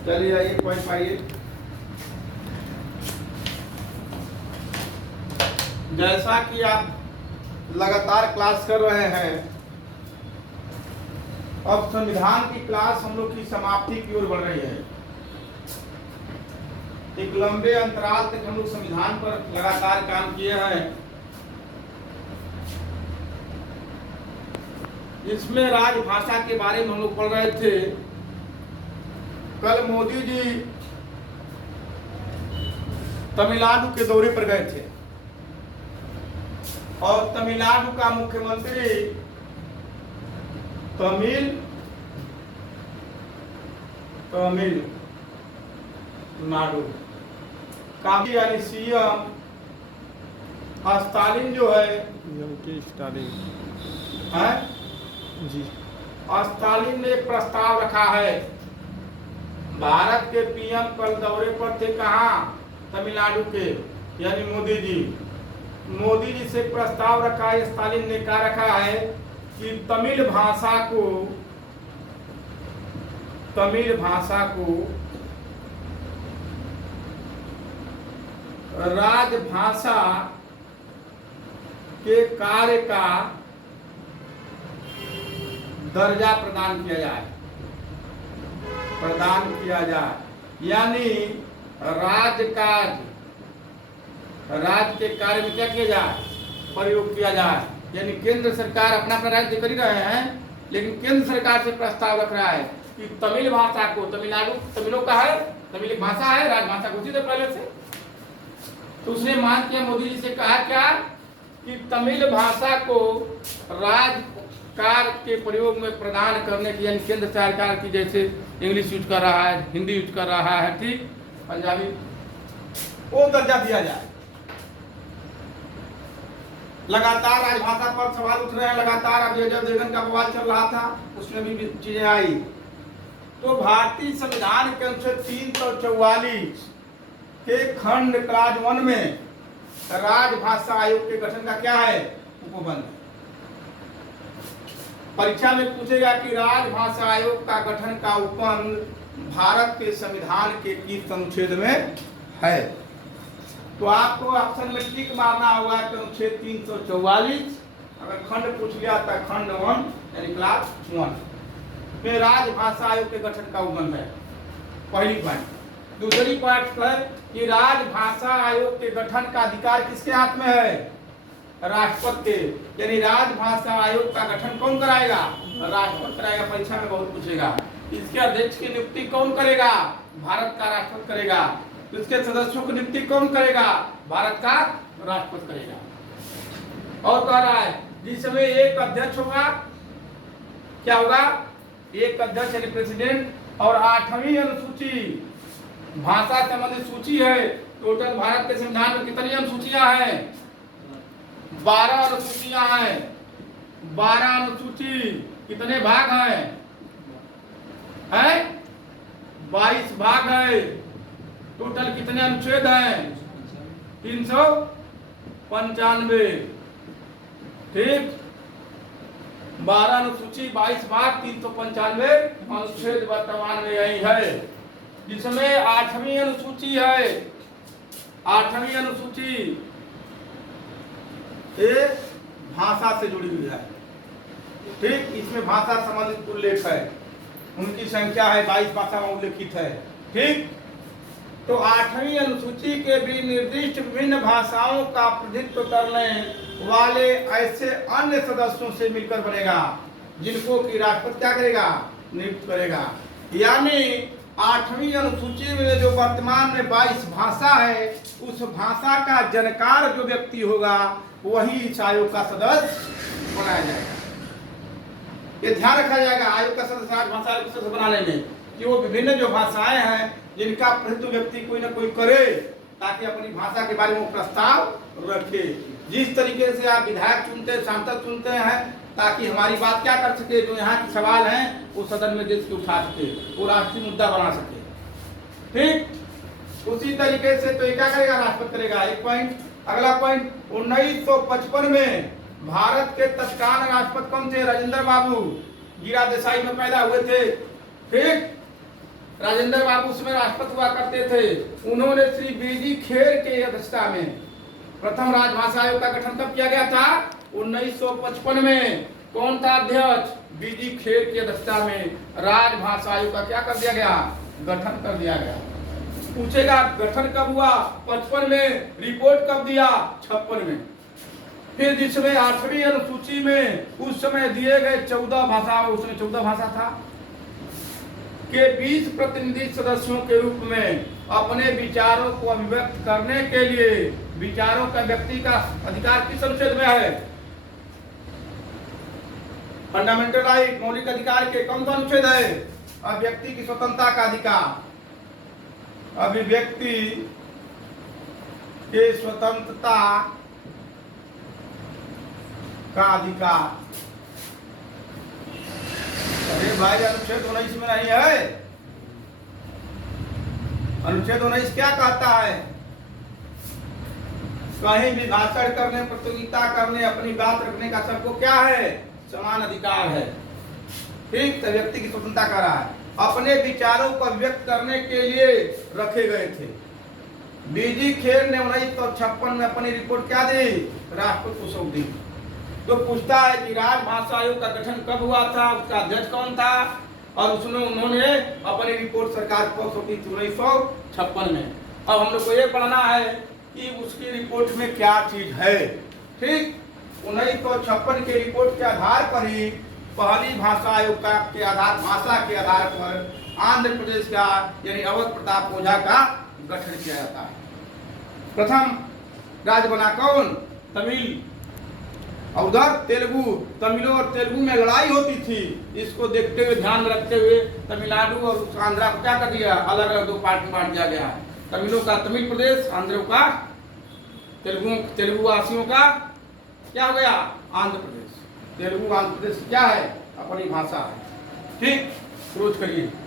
चलिए आइए पॉइंट पाइए। जैसा कि आप लगातार क्लास कर रहे हैं, अब संविधान की क्लास हम लोग की समाप्ति की ओर बढ़ रही है। एक लंबे अंतराल तक हम लोग संविधान पर लगातार काम किए हैं। इसमें राजभाषा के बारे में हम लोग पढ़ रहे थे। कल मोदी जी तमिलनाडु के दौरे पर गए थे और तमिलनाडु का मुख्यमंत्री तमिलनाडु का यानी सीएम स्टालिन जो है, स्टालिन है जी, स्टालिन ने एक प्रस्ताव रखा है। भारत के पीएम कल दौरे पर थे, कहाँ? तमिलनाडु के, यानी मोदी जी। मोदी जी से प्रस्ताव रखा है, स्टालिन ने क्या रखा है कि तमिल भाषा को राजभाषा के कार्य का दर्जा प्रदान किया जाए, यानी राज्य के कार्य में क्या किया जाए, प्रयोग किया जाए। यानी केंद्र सरकार अपना राज्य कर ही रहे हैं, लेकिन केंद्र सरकार से प्रस्ताव रख रहा है कि तमिल भाषा को, तमिलनाडु तमिलों का है, तमिल एक भाषा है, राजभाषा घोषित है पहले से। तो उसने मांग किया, मोदी जी से कहा क्या कि तमिल भाषा को राजकार के प्रयोग में प्रदान करने की, यानी केंद्र सरकार की जैसे इंग्लिश यूज कर रहा है, हिंदी यूज कर रहा है, ठीक, पंजाबी, वो दर्जा दिया जाए। लगातार राजभाषा पर सवाल उठ रहे हैं, लगातार अब अजय देवगन का बवाल चल रहा था, उसमें भी चीजें आई। तो भारतीय संविधान के अनुच्छेद 344 के खंड क्लास 1 में राजभाषा आयोग के गठन का क्या है, उपबंध। परीक्षा में पूछेगा कि राजभाषा आयोग का गठन का उपबंध भारत के संविधान के किस अनुच्छेद में है। तो आपको ऑप्शन में टिक मारना होगा कि अनुच्छेद 344। अगर खंड पूछ गया तो खंड 1 यानी क्लास 1 में राजभाषा आयोग के गठन का उपबंध है, पहली पॉइंट। दूसरी पॉइंट है कि राजभाषा आयोग के गठन का अधिकार किसके हाथ में है, राष्ट्रपति के। यानी राजभाषा आयोग का गठन कौन कराएगा, राष्ट्रपति कराएगा। परीक्षा में बहुत पूछेगा। इसके अध्यक्ष की नियुक्ति कौन करेगा, भारत का राष्ट्रपति करेगा। इसके सदस्यों की नियुक्ति कौन करेगा, भारत का राष्ट्रपति करेगा। और कह रहा है जिस समय एक अध्यक्ष होगा, क्या होगा, एक अध्यक्ष यानी प्रेसिडेंट, और 8वीं अनुसूची भाषा संबंधित सूची है। टोटल भारत के संविधान में कितनी अनुसूचियां हैं, 12 अनुसूचियां हैं। 12 अनुसूची, कितने भाग हैं, 22 भाग है। टोटल कितने अनुच्छेद हैं, 395, ठीक। 12 अनुसूची, 22 भाग, 395 अनुच्छेद वर्तमान में यही है। जिसमें 8वीं अनुसूची है, 8वीं अनुसूची ये भाषा से जुड़ी हुई है, ठीक। इसमें भाषा संबंधित उल्लेख है, उनकी संख्या है 22 भाषा में उल्लेखित है, ठीक। तो 8वीं अनुसूची के भी निर्दिष्ट विभिन्न भाषाओं का प्रतिनिधित्व करने वाले ऐसे अन्य सदस्यों से मिलकर बनेगा, जिनको कि राष्ट्रपति क्या करेगा, नियुक्त करेगा। यानी 8वीं अनुसूची में जो वर्तमान में 22 भाषा है, उस भाषा का जानकार जो व्यक्ति होगा वही इस आयोग का सदस्य बनाया जाएगा। ये ध्यान रखा जाएगा आयोग का सदस्य, राजभाषा आयोग का सदस्य बनाने में, कि वो विभिन्न जो भाषाएं हैं जिनका प्रतिनिधित्व व्यक्ति कोई ना कोई करे, ताकि अपनी भाषा के बारे में वो प्रस्ताव रखे। जिस तरीके से आप विधायक चुनते हैं, सांसद चुनते हैं, ताकि हमारी बात क्या कर सके, जो यहाँ के सवाल हैं वो सदन में देश के उठा सके, वो राष्ट्रीय मुद्दा बना सके, ठीक। उसी तरीके से तो ये क्या करेगा, राष्ट्रपति करेगा। एक पॉइंट। अगला पॉइंट, 1955 में भारत के तत्कालीन राष्ट्रपति कौन थे, राजेंद्र बाबू, गिरा देसाई में पैदा हुए थे, ठीक। राजेंद्र बाबू उसमें राष्ट्रपति हुआ करते थे। उन्होंने श्री बीडी खेर के अध्यक्षता में प्रथम राजभाषा आयोग का गठन कब किया गया था? 1955 में। कौन था अध्यक्ष? बीडी खेर की अध्यक्षता में राजभाषा आयोग का क्या कर दिया गया? गठन कर दिया गया। पूछेगा गठन कब हुआ? 55 में। रिपोर्ट कब दिया? 56 में। फिर जिसमें 8वीं अनुसूची में उस समय दिए गए 14 भाषा, उसमें 14 भाषा था के 20 प्रतिनिधि सदस्यों के रूप में अपने विचारों को अभिव्यक्त करने के लिए विचारों का व्यक्ति का अधिकार किस अनुच्छेद में है? फंडामेंटल राइट, मौलिक अधिकार के कौन सा अनुच्छेद है? अभिव्यक्ति की स्वतंत्रता का अधिकार, अभिव्यक्ति के स्वतंत्रता का अधिकार। अरे भाई अनुच्छेद 19 में नहीं है। अनुच्छेद 19 क्या कहता है? कहीं भी भाषण करने, प्रतियोगिता करने, अपनी बात रखने का सबको क्या है? समान अधिकार है। ठीक, तो व्यक्ति की स्वतंत्रता कर रहा है। अपने विचारों को व्यक्त करने के लिए रखे गए थे। बीडी खेर ने 1956 में अपनी रिपोर्ट क्या दी? राष्ट्रपति को सौंप दी। तो पूछता है कि राजभाषा आयोग का गठन कब हुआ था, उसका अध्यक्ष कौन था, और उसने उन्होंने अपनी रिपोर्ट सरकार को सौंपी 1956 में। अब हम लोग को ये पढ़ना है कि उसकी रिपोर्ट में क्या चीज है। ठीक, 1956 के रिपोर्ट के आधार पर ही पहली भाषा आयोग का के आधार भाषा के आधार पर आंध्र प्रदेश का यानी अवध प्रताप ओझा का गठन किया जाता है। प्रथम राज्य बना कौन? तमिल। और उधर तेलुगु, तमिलों और तेलुगु में लड़ाई होती थी। इसको देखते हुए, ध्यान में रखते हुए तमिलनाडु और आंध्रा को क्या कर दिया? अलग अलग 2 पार्ट में बांट दिया गया है। तमिलों का तमिल प्रदेश, आंध्रों का तेलुगु वासियों का क्या हो गया? आंध्र प्रदेश। तेलुगु आंध्र प्रदेश क्या है? अपनी भाषा है। ठीक, क्रोध करिए।